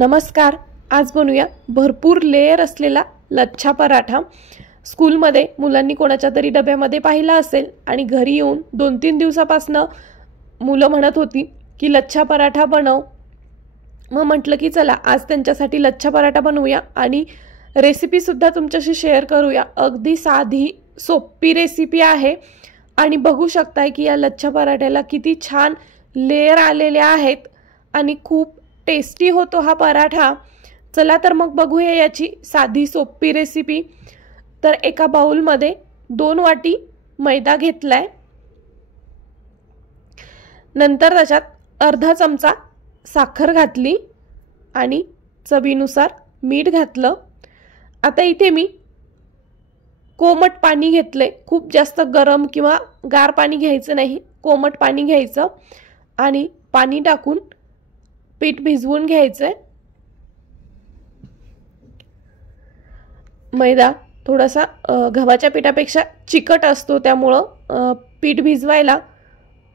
नमस्कार. आज बनवूया भरपूर लेयर असलेला लच्छा पराठा. स्कूलमध्ये मुलांनी कोणाच्या तरी डब्यामध्ये पाहिला असेल आणि घरी येऊन 2-3 दिवसापासून मुलं म्हणत होती की लच्छा पराठा बनव. मग म्हटलं की चला आज त्यांच्यासाठी लच्छा पराठा बनवूया आणि रेसिपी सुद्धा तुमच्याशी शेअर करूया. अगदी साधी सोपी रेसिपी आहे आणि बघू शकताय की या लच्छा पराठ्याला किती छान लेयर आलेले आहेत आणि खूप टेस्टी होतो हा पराठा. चला तर मग बघूया याची साधी सोपी रेसिपी. तर एका बाउलमध्ये 2 वाटी मैदा घेतलाय. नंतर त्याच्यात अर्धा चमचा साखर घातली आणि चवीनुसार मीठ घातलं. आता इथे मी कोमट पाणी घेतले. खूप जास्त गरम किंवा गार पाणी घ्यायचं नाही, कोमट पाणी घ्यायचं आणि पाणी टाकून पीठ भिजवून घ्यायचंय. मैदा थोडासा गव्हाच्या पिठापेक्षा चिकट असतो, त्यामुळं पीठ भिजवायला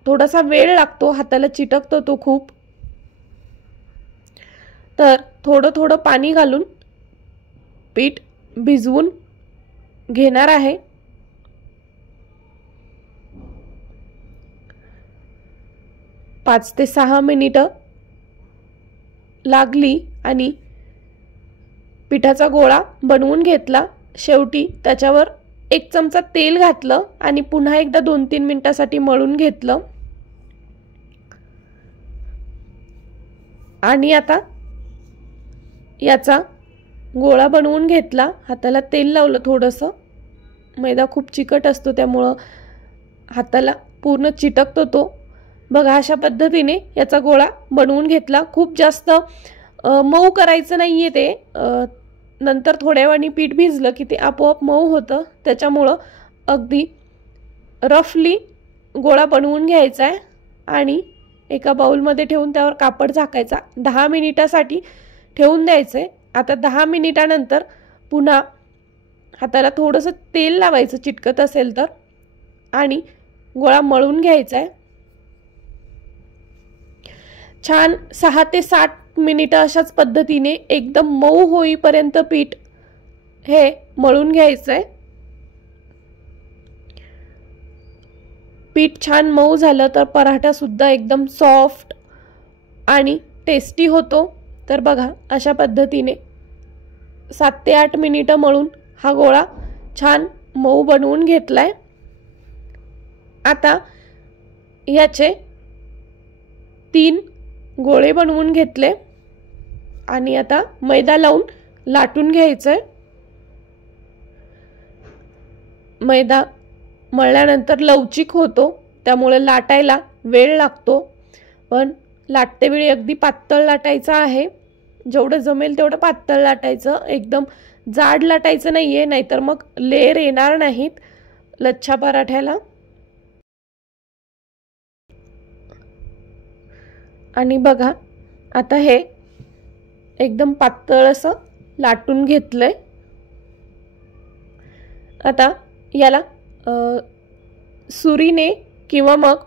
थोडासा वेळ लागतो, हाताला चिटकतो तो खूप. तर थोडं थोडं पाणी घालून पीठ भिजवून घेणार आहे. पाच ते 6 मिनिटं लागली आणि पिठाचा गोळा बनवून घेतला. शेवटी त्याच्यावर 1 चमचा तेल घातलं आणि पुन्हा एकदा 2-3 मिनिटांसाठी मळून घेतलं. आणि आता याचा गोळा बनवून घेतला. हाताला तेल लावलं थोडंसं. मैदा खूप चिकट असतो त्यामुळं हाताला पूर्ण चिटकतो तो. बघा अशा पद्धतीने याचा गोळा बनवून घेतला. खूप जास्त मऊ करायचं नाहीये ते. नंतर थोड्या वेळाने पीठ भिजलं की ते आपोआप मऊ होतं, त्याच्यामुळं अगदी रफली गोळा बनवून घ्यायचा आहे आणि एका बाउलमध्ये ठेवून त्यावर कापड झाकायचा. 10 मिनिटासाठी ठेवून द्यायचं आहे. आता 10 मिनिटानंतर पुन्हा हाताला थोडंसं तेल लावायचं चिटकत असेल तर आणि गोळा मळून घ्यायचा आहे. छान 6 ते 7 मिनिटं अशाच पद्धतीने एकदम मऊ होईपर्यंत पीठ हे मळून घ्यायचं आहे. पीठ छान मऊ झालं तर पराठा सुद्धा एकदम सॉफ्ट आणि टेस्टी होतो. तर बघा अशा पद्धतीने 7 ते 8 मिनिटं मळून हा गोळा छान मऊ बनवून घेतलाय. आता याचे 3 गोळे बनवून घेतले आणि आता मैदा लावून लाटून घ्यायचंय. मैदा मळल्यानंतर लवचिक होतो, त्यामुळे लाटायला वेळ लागतो. पण लाटते वेळी अगदी पातळ लाटायचं आहे. जेवढं जमेल तेवढं पातळ लाटायचं, एकदम जाड लाटायचं नाहीये, नाहीतर मग लेयर येणार नाहीत लच्छा पराठ्याला. आणि बघा आता हे एकदम पातळ असं लाटून घेतलंय. आता याला सुरीने किंवा मग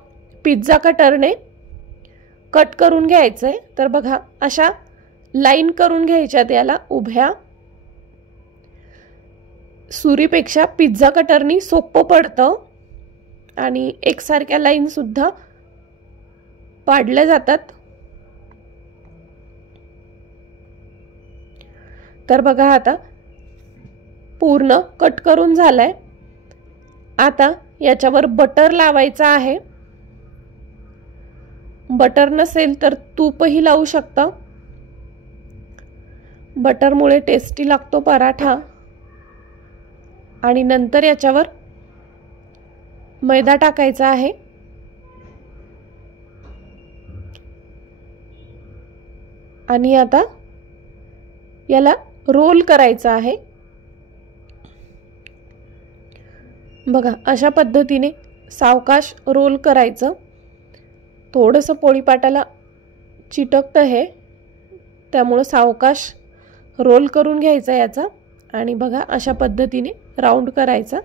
पिझ्झा कटरने कट करून घ्यायचंय. तर बघा अशा लाईन करून घ्यायच्यात याला उभ्या. सुरीपेक्षा पिझ्झा कटरनी सोपं पडतं आणि एकसारख्या लाईन सुद्धा पाडल्या जातात. तर बघा आता पूर्ण कट करून झालाय. आता याच्यावर बटर लावायचं आहे. बटर नसेल तर तूपही लावू शकता. बटरमुळे टेस्टी लागतो पराठा. आणि नंतर याच्यावर मैदा टाकायचा आहे. आणि आता याला रोल करायचा आहे. बघा अशा पद्धतीने सावकाश रोल करायचं. थोडंसं पोळीपाटाला चिटकतं हे, त्यामुळं सावकाश रोल करून घ्यायचा याचा. आणि बघा अशा पद्धतीने राऊंड करायचा.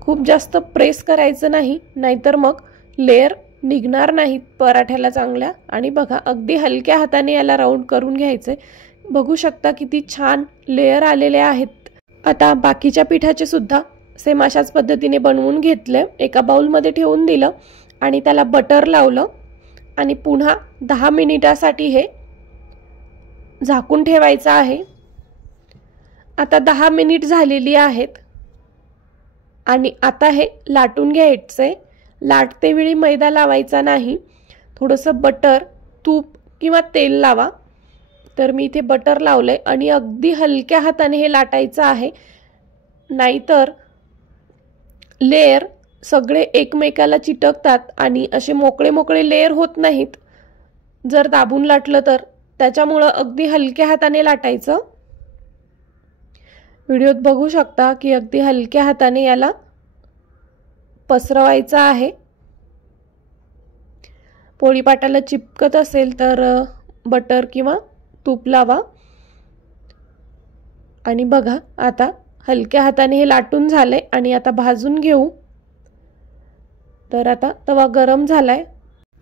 खूप जास्त प्रेस करायचं नाही, नाहीतर मग लेयर निघणार नाहीत पराठ्याला चांगल्या. आणि बघा अगदी हलक्या हाताने याला राऊंड करून घ्यायचे. बघू शकता किती छान लेयर आलेले आहेत. आता बाकीच्या पिठाचे सुद्धा सेम अशाच पद्धतीने बनवून घेतले. एका बाउलमध्ये ठेवून दिलं आणि त्याला बटर लावलं आणि पुन्हा 10 मिनिटासाठी हे झाकून ठेवायचं आहे. आता 10 मिनिट झालेली आहेत आणि आता हे लाटून घ्यायचे. लाटते वेळी मैदा लावायचा नाही, थोडंसं बटर, तूप किंवा तेल लावा. तर मी इथे बटर लावलंय आणि अगदी हलक्या हाताने हे लाटायचं आहे, नाहीतर लेयर सगळे एकमेकाला चिटकतात आणि असे मोकळे मोकळे लेयर होत नाहीत जर दाबून लाटलं तर. त्याच्यामुळं अगदी हलक्या हाताने लाटायचं. व्हिडिओत बघू शकता की अगदी हलक्या हाताने याला पसरवायचं आहे. पोळीपाटाला चिपकत असेल तर बटर किंवा तूप लावा. आणि बघा आता हलक्या हाताने हे लाटून झाले आणि आता भाजून घेऊ. तर आता तवा गरम झालाय.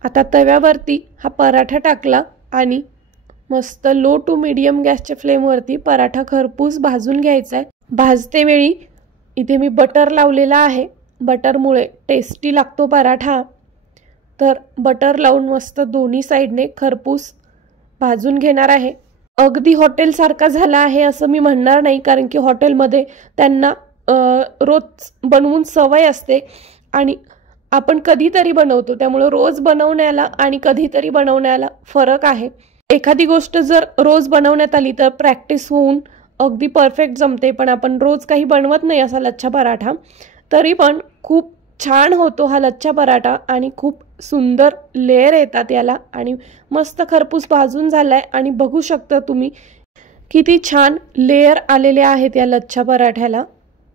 आता तव्यावरती हा पराठा टाकला आणि मस्त लो टू मीडियम गॅसच्या फ्लेमवरती पराठा खरपूस भाजून घ्यायचा आहे. भाजते वेळी इथे मी बटर लावलेला आहे. बटरमुळे टेस्टी लागतो पराठा. तर बटर लावून मस्त दोन्ही साईडने खरपूस भाजून घेणार आहे. अगदी हॉटेलसारखा झाला आहे असं मी म्हणणार नाही, कारण की हॉटेलमध्ये त्यांना रोज बनवून सवय असते आणि आपण कधीतरी बनवतो, त्यामुळे रोज बनवण्याला आणि कधीतरी बनवण्याला फरक आहे. एखादी गोष्ट जर रोज बनवण्यात आली तर प्रॅक्टिस होऊन अगदी परफेक्ट जमते, पण आपण रोज काही बनवत नाही असा लच्छा पराठा. तरी पण खूप छान होतो हा लच्छा पराठा आणि खूप सुंदर लेयर येतात याला आणि मस्त खरपूस भाजून झालाय. आणि बघू शकता तुम्ही किती छान लेयर आलेले आहेत या लच्छा पराठ्याला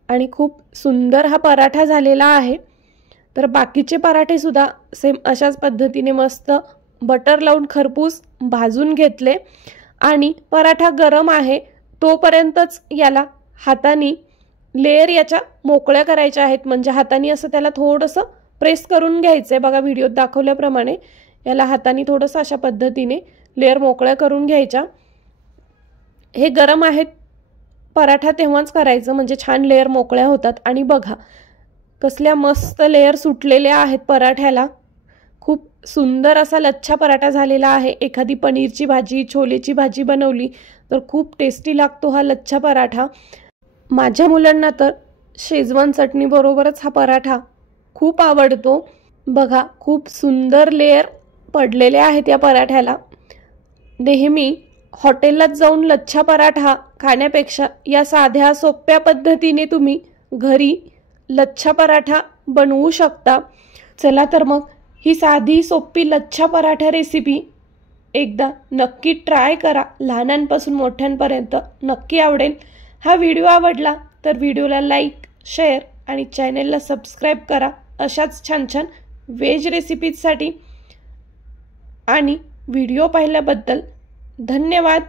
आणि खूप सुंदर हा पराठा झालेला आहे. तर बाकीचे पराठे सुद्धा सेम अशाच पद्धतीने मस्त बटर लावून खरपूस भाजून घेतले आणि पराठा गरम आहे तोपर्यंतच याला हाताने लेयर याच्या मोकळ्या करायच्या आहेत. म्हणजे हाताने असं त्याला थोडंसं प्रेस करून घ्यायचं आहे. बघा व्हिडिओत दाखवल्याप्रमाणे याला हाताने थोडंसं अशा पद्धतीने लेयर मोकळ्या करून घ्यायच्या. हे गरम आहेत पराठा तेव्हाच करायचं, म्हणजे छान लेयर मोकळ्या होतात. आणि बघा कसल्या मस्त लेयर सुटलेल्या आहेत पराठ्याला. खूप सुंदर असा लच्छा पराठा झालेला आहे. एखादी पनीरची भाजी, छोलेची भाजी बनवली तर खूप टेस्टी लागतो हा लच्छा पराठा. माझ्या मुलांना तर शेजवान चटणी बरोबरच हा पराठा खूप आवडतो. बघा खूप सुंदर लेयर पडलेले आहेत या पराठ्याला. नेहमी हॉटेलात जाऊन लच्छा पराठा खाण्यापेक्षा या साध्या सोप्या पद्धतीने तुम्ही घरी लच्छा पराठा बनवू शकता. चला तर मग ही साधी सोपी लच्छा पराठा रेसिपी एकदा नक्की ट्राय करा. लहानांपासून मोठ्यांपर्यंत नक्की आवडेल. हा व्हिडिओ आवडला तर व्हिडिओला लाईक, शेअर आणि चॅनेलला सबस्क्राईब करा अशाच छान छान व्हेज रेसिपीजसाठी. आणि व्हिडिओ पाहिल्याबद्दल धन्यवाद.